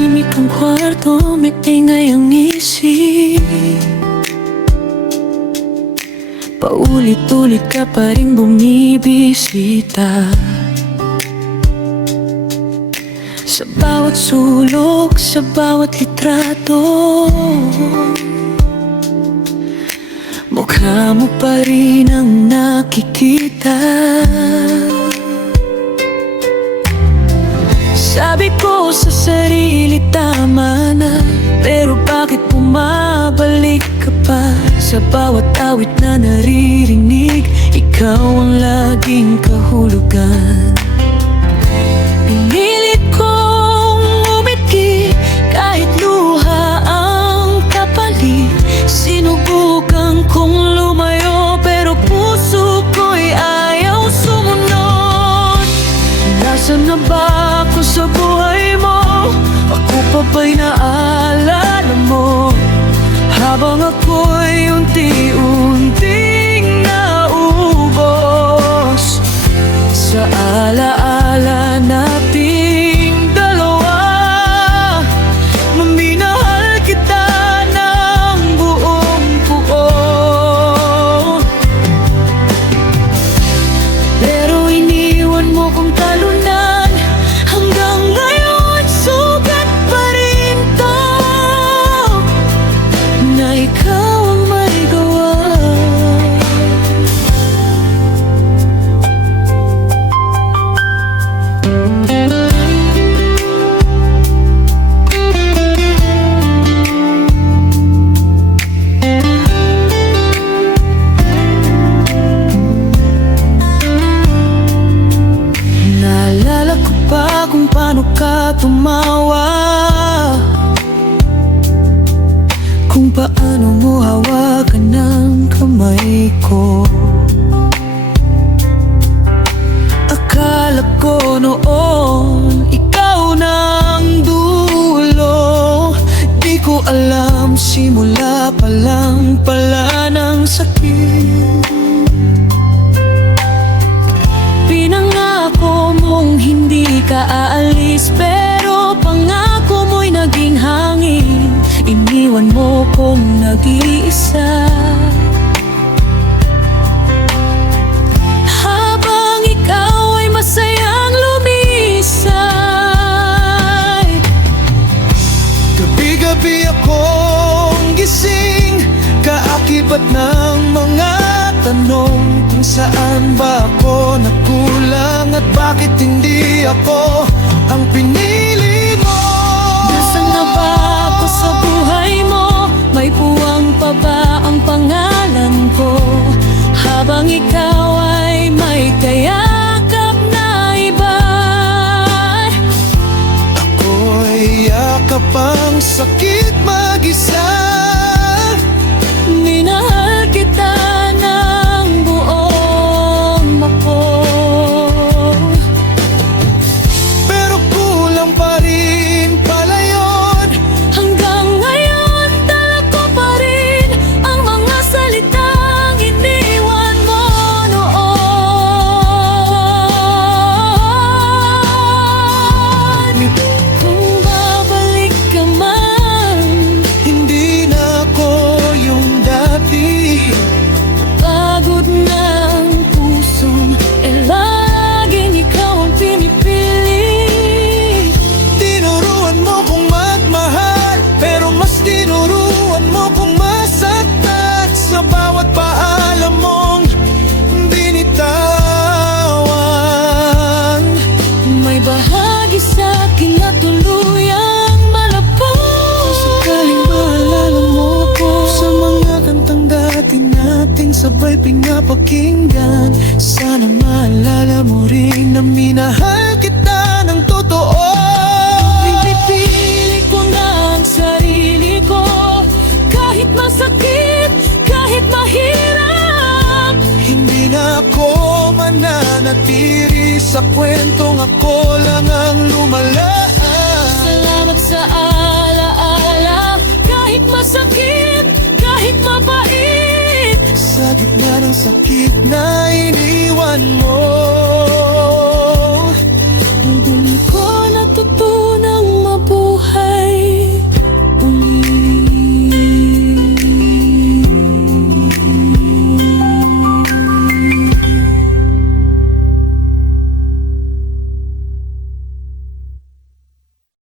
Tahimik ang kwarto, may ingay ang isip. Paulit-ulit ka pa rin bumibisita. Sa bawat sulok, sa bawat litrato, mukha mo pa rin ang nakikita. Sabi ko sa sarili, tama na, pero bakit bumabalik ka pa? Sa bawat awit na naririnig, ikaw ang laging kahulugan. Pinilit kong umiti kahit luha ang kapalit. Sinubukan kong lumayo pero puso ko'y ayaw sumunod. Nasaan na ba ako sa buhay mo? Ako pa ba'y naalala mo? Habang ako'y unti-unting naubos sa alaala nating dalawa. Maminahal kita ng buong buo, pero iniwan mo kong talunan. Hanggang ngayon sugat pa rin to, na ikaw ang may gawa. Naalala ko pa kung paano ka tumawa, kung paano mo hawakan ng kamay ko. Akala ko noon ikaw nang dulo. Di ko alam, simula pa lang pala ng sakit. Pinangako mong hindi ka aalis, pero pangako mo'y naging hangin. Iniwan mo kong nag-iisa. Habang ikaw ay masayang lumisay, Gabi-gabi akong gising, kaakibat ng mga tanong kung saan ba ako nagkulang at bakit hindi ako ang pinili mo. nasaan na ba ako sa buhay mo? May puwang pa ba ang pangalan ko? Habang ikaw ay may kayakap na iba, Ako'y yakap ang sakit mag-isa. minahal kita ng buong ako. Pero kulang pa rin pala yun. Hanggang ngayon dala ko pa rin ang mga salitang iniwan mo noon. Kung babalik ka man, Hindi na ako yung dati. pagod na ang pusong laging ikaw ang pinipili. Tinuruan mo kong magmahal, pero mas tinuruan mo kong masaktan. Sa bawat paalam mong binitawan, May bahagi sa akin na tuluyang malabog. kung sakaling maalala mo ko sa mga kantang dati nating sabay pinapakinggan, sana maalala mo rin na minahal kita ng totoo. Pinipili ko na ang sarili ko, kahit masakit, kahit mahirap. Hindi na ako mananatili sa kwentong ako lang ang lumala. Salamat sa alaala, kahit masakit, kahit mapait. Sa gitna ng sakit na iniwan mo,